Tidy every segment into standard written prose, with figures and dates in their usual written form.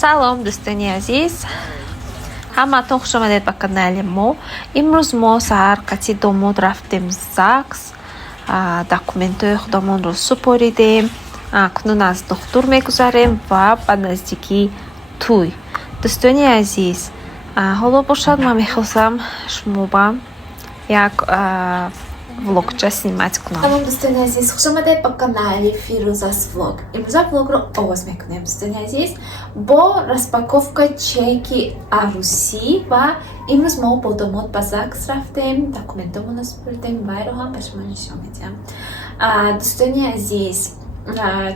Салом, дӯстони азиз. Ҳамаатон хушомадед ба канали мо. Имрӯз мо саҳар кати домод рафтем ЗАГС. Документҳои худамонро супоридем. Акнун аз духтур мегузарем ва ба наздикии тӯй. Дӯстони азиз, ҳоло бошад ман мехостам шумоба як влогча снимать кунам. Салом дӯстони азиз, хушомадед ба канали Фирӯзас влог. Имрӯза влогро оғоз мекунем дӯстони азиз бо распаковка чеки арӯсӣ ва имрӯз мо бо домод ба ЗАГС рафтем, документҳоамонро супурдем, вайро ҳам ба шумо нишон медиҳам. Дӯстони азиз,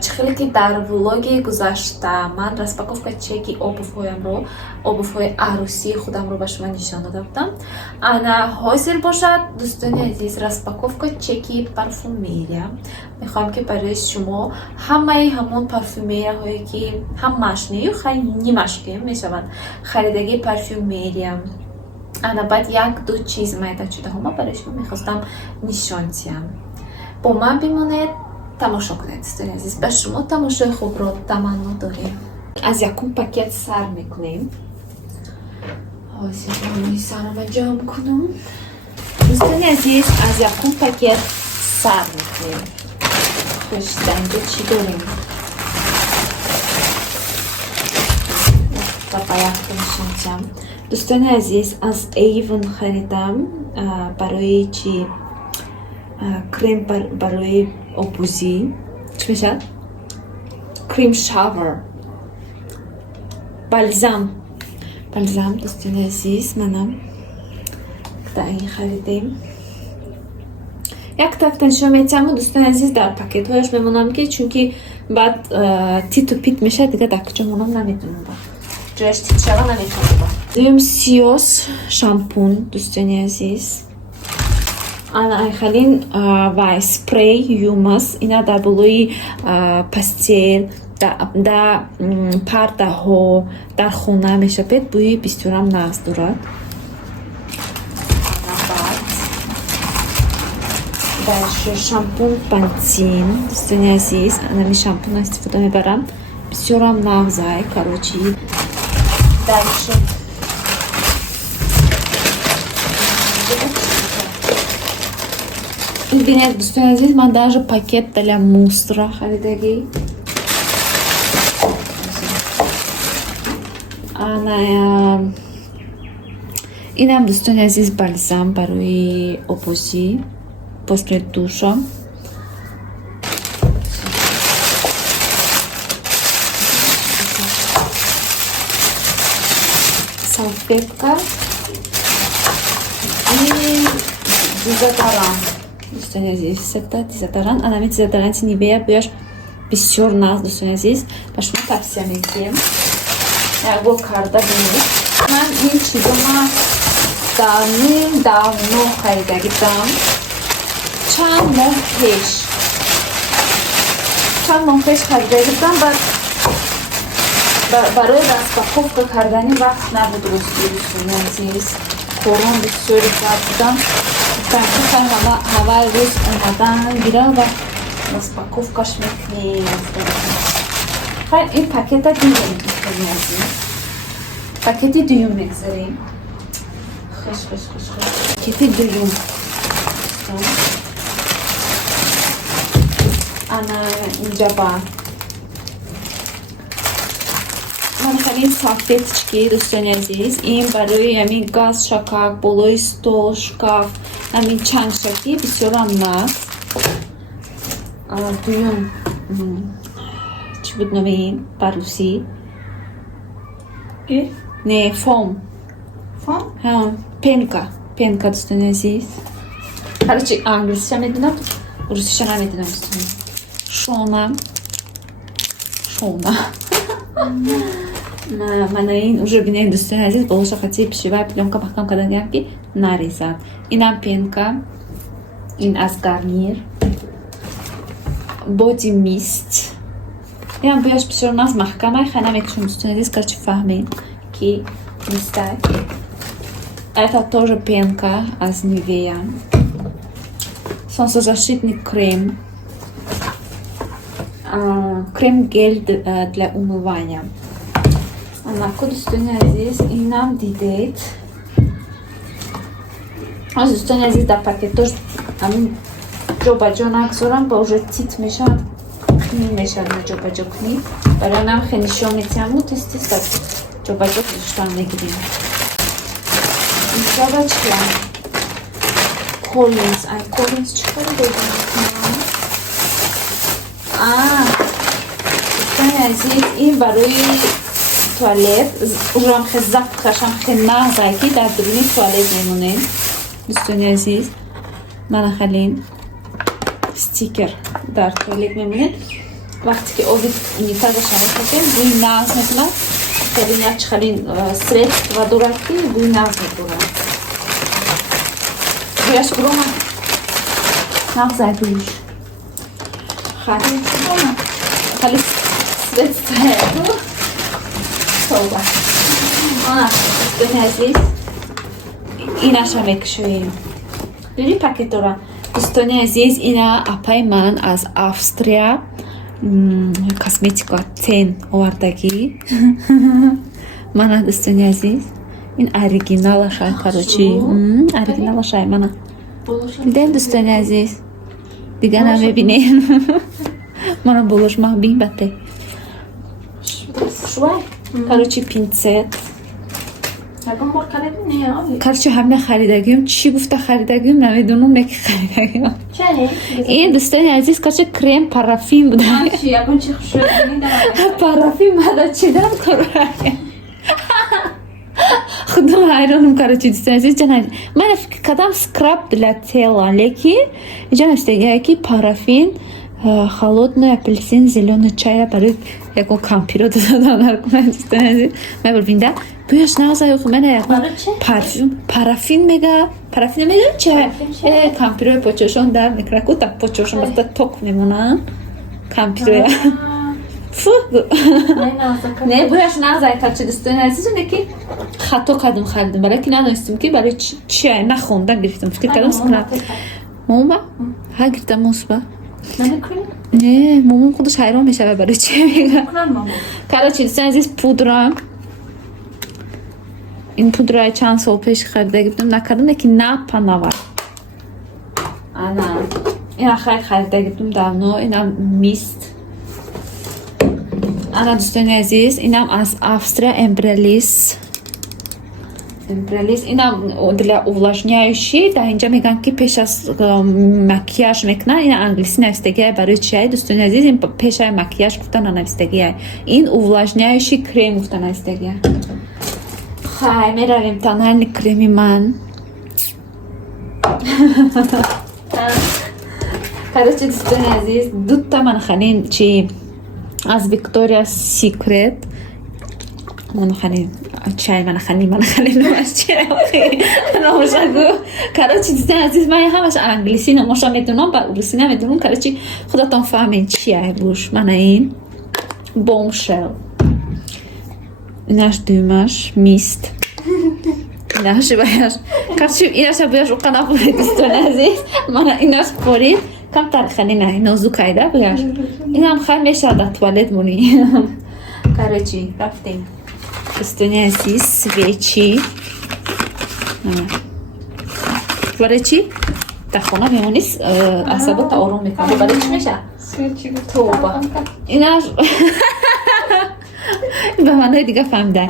чӣ хеле ки дар влоги гузашта ман распаковка чеки обувҳои арӯсии худамро ба шумо нишон дода будам. Ана ҳозир бошад дӯстони азиз распаковка чеки парфюмерия. Мехоҳам ки барои шумо ҳамаи ҳамон парфюмерияҳое ки ҳамааш не ё хай нимаш ки мешавад харидагии парфюмерия. Ана баъд як-ду чиз майдачудаҳома барои шумо мехостам нишон диҳам. Бо ман бимонед, тамошо кунед дӯстони азиз. Ба шумо тамошои хубро таманно дорем. Аз якум пакет сар мекунем. ҳозир мои сарама ҷамъ кунам. Дӯстони азиз, аз якум пакет сар мекунем. Хош, дар инҷо чӣ дорем? Ба якта нишон диҳам. Дӯстони азиз, аз Avon харидам барои чӣ крем барои обузӣ. Чӣ мешавад? Крем шавер. Бальзам дӯстони азиз, манам дар ин харидем. Як тафта нишон медиҳам, дӯстони азиз, дар пакетҳояш мемонам ки чунки баъд титу пит мешавад, дигар дар куҷо монам наметавонам, ҷояш тит шава наметавонам. Дуюм сиёс шампун дӯстони азиз. Ана айхалин вай спрей юмас. Ина дар болои пастел, дар пардаҳо, дар хона мешавад. Бӯи бисёрам нағз дорад. Дар шампун Pantene дӯстони азиз, анами шампунро истифода мебарам. Бисёрам нағзай, карочи. Дар бинед дӯстони азиз, ман даже пакет для мусора харидагӣ. Инам дӯстони азиз бальзам барои обузӣ после душа. Салфетка и дезодорант. Дӯстони азиз, сета дезодорант. Анами дезодоранти Nivea бӯяш бисёр нағз дӯстони азиз. Ба шумо тавсия мекунем. Якбор карда бинед. Ман ин чизома давно харида будам. Чанд моҳ пеш харида будам. Барои распаковка кардани вақт набуд рости дӯстони азиз. Корон бисёри зиёд будам. Ҳавай рӯз омадан гира ва распаковкаш мекунем. Хай ин пакета дуюм дӯстони азиз. Пакети дуюм мегзарем. Хош. Пакети дуюм. Ана инҷа ба ман ҳамин салфеточки дӯстони азиз. Ин барои ҳамин газ шакак, болои стол, шкаф, ҳамин чангшаки бисёрам нағз. Дуюм чӣ буд номи ин парӯсӣ? Не, фом. Пенка дӯстони азиз. Ҳарчи англисиша медонам, русиша намедонам дӯстони. Шона. Мана ин уже бинед дӯстони азиз, болоша қати пишивай плёнка маҳкам карда диҳам ки нарезад. Инам пенка. Ин аз Garnier. Body Mist. Инам бӯяш бисёр нағз маҳкамай, хай наметушам дӯстони азиз, гарчи фаҳмед ки мистай. Это тоже пенка аз Nivea. Солнцезащитный крем. Крем-гель для умывания. Анако дӯстони азиз, инам дидед. аз дӯстони азиз дар пакетош ҳамин ҷобаҷо нагзорам, ба уже тит мешавад, мешавад на ҷобаҷо кунӣ. барои онам хеле нишон метиҳаму тез-тез дар ҷобаҷо гузоштан мегирем. Ҷобачка Collins, ай Collins чӣ кор додам? дӯстони азиз, ин барои туалет, ужам хе запкашам хе нағзай ки дар дуруни туалет мемонем. дӯстони азиз, мана халин стикер дар туалет мемонем. вақте ки оби унитазашам мехӯрем, бӯи нағз мекунад. халин якчи халин средства дорад ки бӯи нағз медорад. бӯяш урома нағзай бӯиш халин хали средства тоба дӯстони азиз, инаша мекушоем. дуни пакетора. дӯстони азиз, ина апаи ман аз Австрия косметика тен овардагӣ. мана дӯстони азиз, ин оригиналашай, короче оригиналашай мана. дидем дӯстони азиз, дига намебинем. мана болош махбин бате. короче пинцет. короче ҳамина харидагиём, чӣ гуфта харидагиём намедонам, неки харидагиём. ин дӯстони азиз, короче крем парафин буда. парафин мада чидам кора. худам ҳайронам. короче дӯстони азиз, ман фикр кардам скраб для тела, лекин инҷа навистагиае ки парафин, холодный апельсин, зеленый чай барои ягон кампиро додам. дӯстони азиз, мебарбинда бӯяш нағзай мена ягон парафин мега парафин мега чай кампирои почошон дар мекунад, ку так почошон бахта ток мемонанд кампироя. фу не бӯяш нағзай короче дӯстони азиз, неки хато кардам харидам, барои ки надонистам ки барои чи нахондам гирифтам. фикр кардам скраб мома ҳа гирифтам мусба. не момон худаш ҳайрон мешавад барои чи мега. короче дӯстони азиз, пудра. ин пудраи чанд сол пеш харида гирифтам, накардам, лекин напанавад. ана ина хай харида гирифтам давно. инам мист. ана дӯстони азиз, инам аз Австрия эмбрелис. инам для увлажняющий. дар инҷа мегӯянд ки пеш аз макияж мекунанд. ина англиси навистагиае барои чиае дӯстони азиз, ин пешаи макияж гуфта нанавистагиае. ин увлажняющий крем гуфта навистагиае. хай меравем тональни креми ман. короче дӯстони азиз, дутта манахалин чи аз Victoria's Secret. манахалин чай манахалин номаш чиае номашагу. короче дӯстони азиз, ман ҳамаш англиси номаша медонам, ба руси намедонам. короче худатон фаҳмед чиае буш. мана ин Bombshell. инаш дӯмаш мист. инаш бояш короче инаша бояш уқа напуред дӯстони азиз. мана инаш порид камтар халина нозукайда бояш. инам хай мешавад дар туалет монӣ. короче рафтем дӯстони азиз, свечи. барои чи дар хона мемонӣ асабота ором мекунад. барои чи меша тоба инаш ба маънои дига фаҳмида.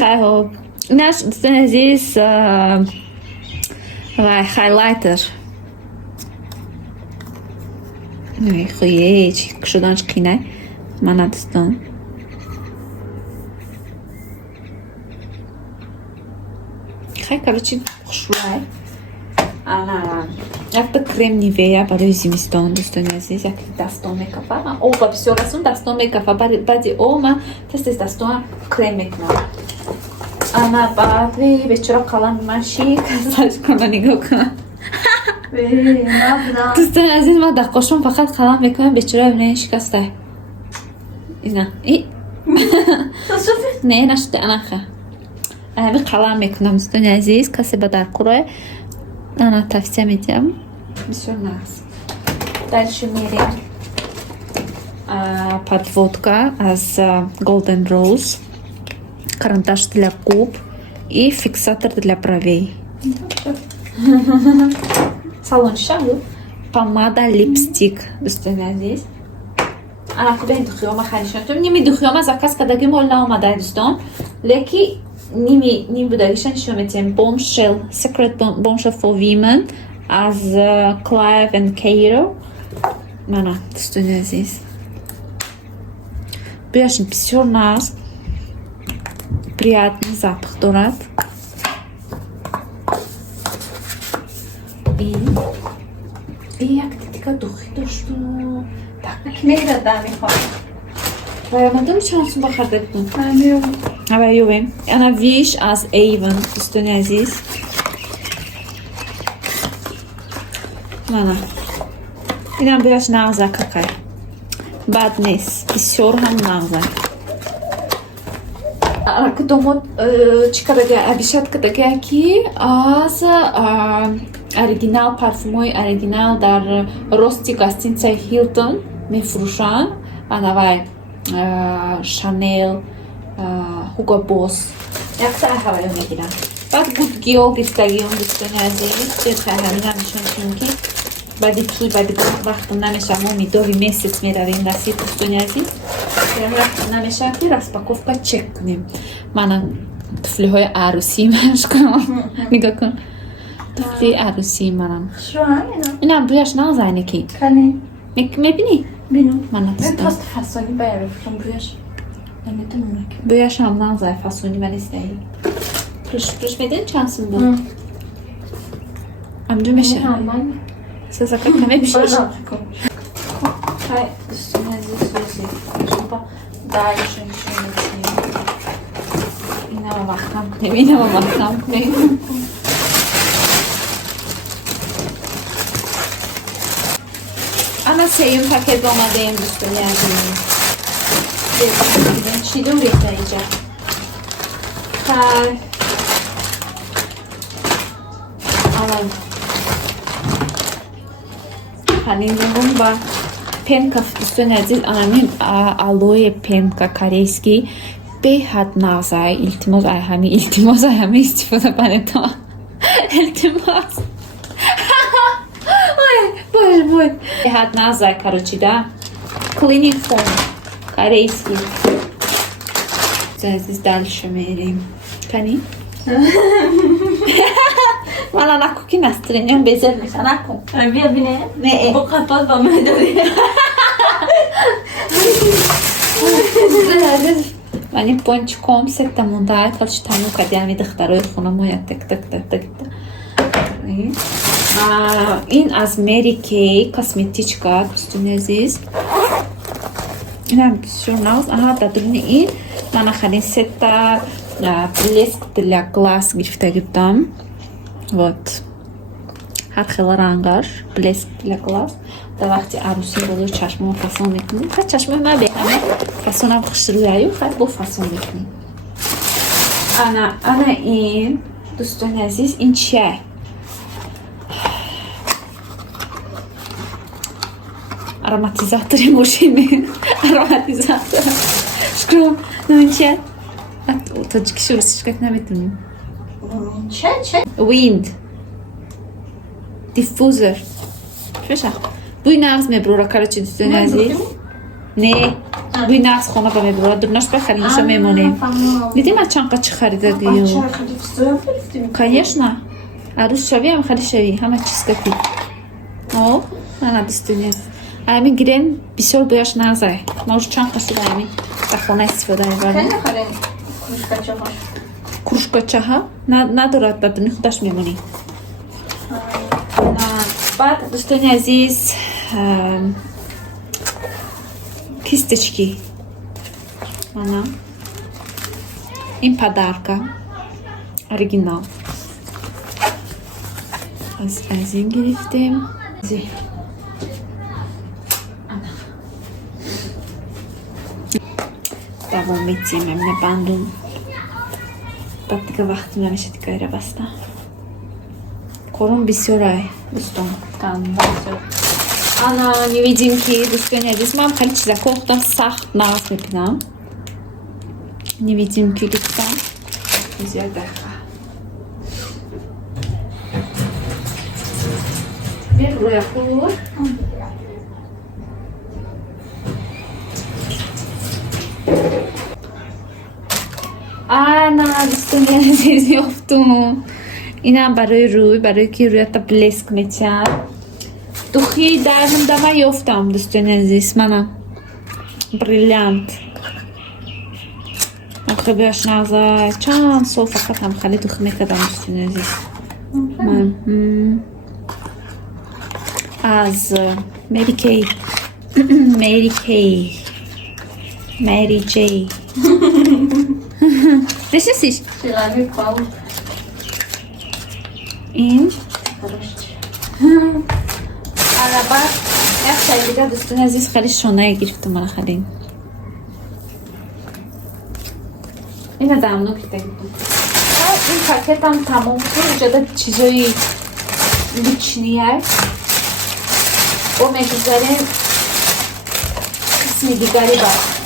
хайҳоб инаш дӯстони азиз, хайлайтер. хуе чи кушоданш қинай. мана дӯстон хай короче хушбӯй. ана якта крем нивея барои зимистон. дӯстони азиз, як дастон мекафа. ман оба бисёр расум дастон мекафа. баъди об ман тез дастонам крем мекунам. ана баъд бечора қалами ман шикасташ. кана нигоҳ кунам. дӯстони азиз, ман дар қошум фақат қалам мекунам, бечора бинед шикастай. ина не нашуде анаха ами қалам мекунам. дӯстони азиз, касе ба даркурое ана тавсия медиҳам. бисёр нағз. дальше мерем подводка аз Golden Rose. карандаш для губ и фиксатор для бровей. Салон шагу. Помада, липстик. Достойно здесь. Ana kube dukhiyoma kharisham. Nimi dukhiyoma zakaz kadagi mol naomada doston. Leki nimi budagishon nishon metem. Bombshell, Secret Bombshell for Women as Clive and Cairo. Mana, достойно здесь. Бяшен писер нас. Приятный запах дорад. И як ти така духи дошто. Мегра да михоам. Ваямадам шансым бахардагтун. Ава ювем. Она Wish as Avon. Достойно здесь. Mana. Инам бяш нағза какая. Badness. Писер хам нағза. Кудомот чикадаги абишат кадаги ки аз оригинал парфумой оригинал дар рости гостиница Hilton мефрӯшанд. Анавай Chanel, Hugo Boss. Якта ҳаваё мегирам. Баъд Good Girl гирифтагиём дӯстони азиз. Чиз ҳамина нишон ки баъди ки баъди вақтам намеша мо медови месяц меравем насиб дӯстони азиз. Вақтам намеша ки распаковка чек кунем. Мана туфлиҳои арӯсӣ машкунам. Нигоҳ кун. Туфли арӯсӣ манам. Инам буяш нағзайне ки. Мебинӣ? Мана дӯстам. Буяш ҳам нағзай фасони ман истаи. Пуш меден чанд сум буд? Амҷо меша. Сазака каме пишаш? Хай дӯстони азиз сӯзи. Шуба дайшо нишон метем. Инава вақтам кунем, инава вақтам кунем. Ана сеюм пакет омадаем дӯстони азиз. Чӣ доред инҷа? Хай. Алан. Ҳанин ба пенка дӯстони азиз, анамин алоэ пенка корейский беҳад нағзай. Илтимос ай ҳами истифода банета. Илтимос. Бой. Беҳад нағзай короче да. Cleaning foam корейский. Азиз дальше мерим. Кани? Мана наку ки настроениям безер меша наку. Бия бине. Не. Бо қатот ба ме дори. Мани пончиком сетта мондаи толчи тамом кардиами духтарои хонамоя так. Ин аз Mary Kay косметичка дӯстони азиз. Инам бисёр навз. Дадруни ин ман ахадин сетта блеск для глаз гирифта будам. Вот. Ҳар хела рангаш блеск для глаз. Дар вақти арӯсӣ бозор чашморо фасон мекунем. Ха чашмои ман беҳаме фасонам хушрӯяю хай бо фасон мекунем. Ана ин дӯстони азиз ин чия? Ароматизатори мошини. Ароматизатор. Шукром. Ин чия? Тоҷикишу русичка наметунем. Wind. Diffuser. Феша. Буй нағз меброра короче дӯстони азиз. Не. Буй нағз хонаға меброра. Дурнаш бахарим ша мемонем. Дидим аз чанқа чӣ харидагиё? Конечно. Арӯз шавӣ ҳам харид шавӣ. Ҳама чиз кати. Ана дӯстони азиз. Ами гирен бисёр буяш нағзай. Ма уж чанд қасида ами дар хона истифода мебарем. Кружкачаҳа надорад, ба дуни худаш мемонӣ. Баъд дӯстони азиз кисточки. Мана ин подарка оригинал. Аз ин гирифтем. Давом метием амина бандум. Баъд дига вақти намеша дигара баста. Корум бисёрай дӯстон. Ана мевидим ки дӯстони азиз ман хеле чизако худам сахт нағз мекунам. невидимки лица. Зердаха. Bir buraya koy. نه دوستان عزیز یافتم. اینم برای روی، برای که رویت بلسک میتن. دخی درم دمه یافتم دوستان عزیز منم بریلیانت. آخه بیاش نازای چند سال فقط هم خیلی دخی میکردم دوستان عزیز. من از مری کی مری جی Nesiz? Şelale kal. این araba یک شایدگاه دوستان عزیز خیلی شانه گرفتم من خیلی این دم نکته این پاکت هم تمام شد اینجا دا چیزای لیچنی هست و میگذاریم قسمی دیگری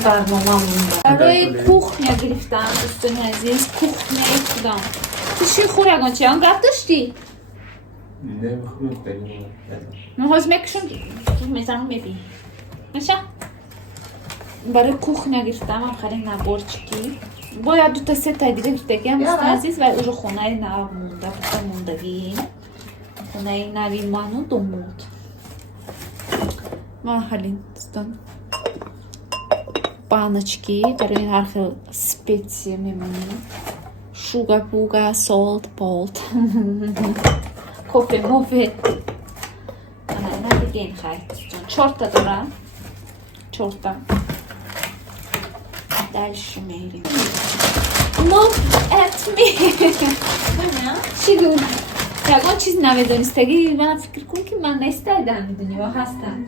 برنامه مونده برای کوخنیا گرفتم دوستان عزیز کوخنیا کدام تشی خورگان چی هم رفت داشتی؟ نه میخوام بگم من هاز میکشم میزنم ببین میشه؟ برای کوخنیا گرفتم هم خیلی نبورچکی باید دو تا سه تا دیگه گرفتگیم دوستان عزیز و اونجا خونه نو مونده دوستان موندگی خونه نوی منو دو موند من خیلی دوستان баночки, برای هر خیلی سپیسی میمونیم شوگا بوگا سالت پالت کافه موفه نه دیگه این خیلی چورتا دارم چورتا دلشو میریم look at me چی گون یکان چیز نمیدونستگی من فکر کن که من نستایدم میدونی و هستم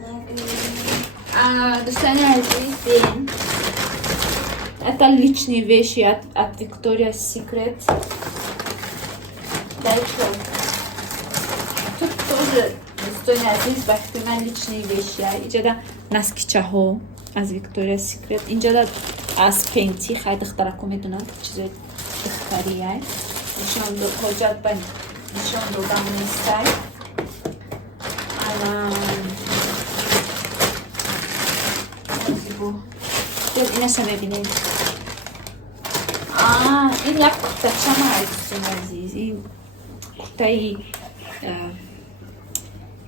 دوستان عزیز это личные вещи от Victoria's Secret. Дальше. Тут тоже достоин عزیز وقتی من личные вещи. اینجا دا ناسکیچه‌ها از Victoria's Secret. اینجا دا از پینتی خیلی دخترکو میدونن چیزای دختریه. نشان دو حجت با نشان دادم نیسته. اینش هم ببینید این یک کتچه ما دوستان عزیز این کتای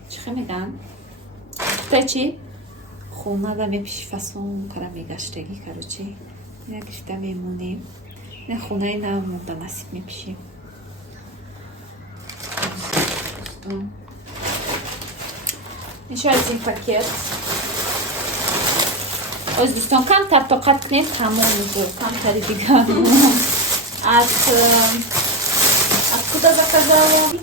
چی میگن کتای چی؟ خونه دا میپیشی فصل کرم میگشتگی کروچی این گشته میمونیم این خونه نمونده نصیب میپیشیم اینشو از این پاکت از دوستان کم تر طاقت کنید تمام میشه کم تری دیگه از کجا заказала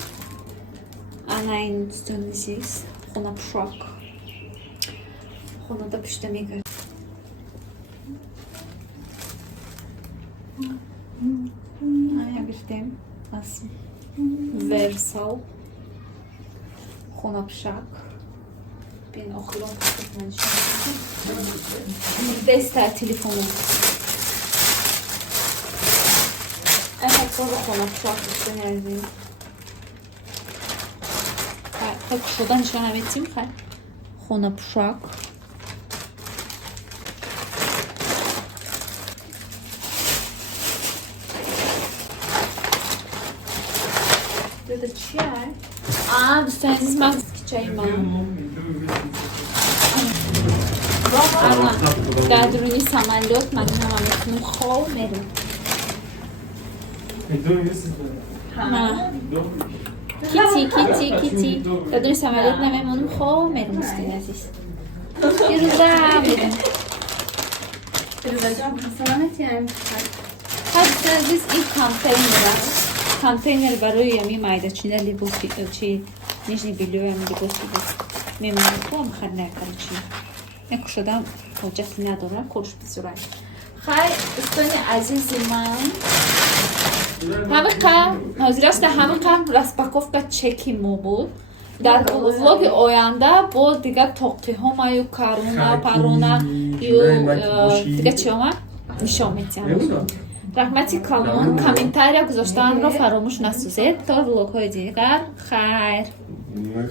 انا این دوستان عزیز خونه پوشاک خونه دا پوشته میگه آیا گفتیم از ورسال خونه پوشاک بین آخران پوشاک منشون دسته تلفونم افت رو خونه پوشاک دوستان عزیز خیلی شده نشان همیتیم خیلی خونه پوشاک دیده چیه؟ دوستان عزیز من چایی من در درونی سمندات من هم میتونم خواه میرم کیتی در درونی سمندات نمیمونم خواه میرم دوستان عزیز یه روز را میرم سلامتی هم دوستان عزیز این کانتینر برای یمی مایده چینه لیبوسی چی نیشنی بیلیو هم لیبوسی میمونم خواه خیلی نکرد چی یک شدم حاجتی ندارم کلش بزرگ خیلی دوستان عزیز من همه قم حاضر است همه قم راسپاکوفکا چکی مو بود در ولوگ آینده با دیگه توقی ها یو کارونا پارونا یو دیگه چی ها نشان میتیم раҳмати калон комментария гузоштанро фаромӯш насозед. То влогҳои дигар хайр.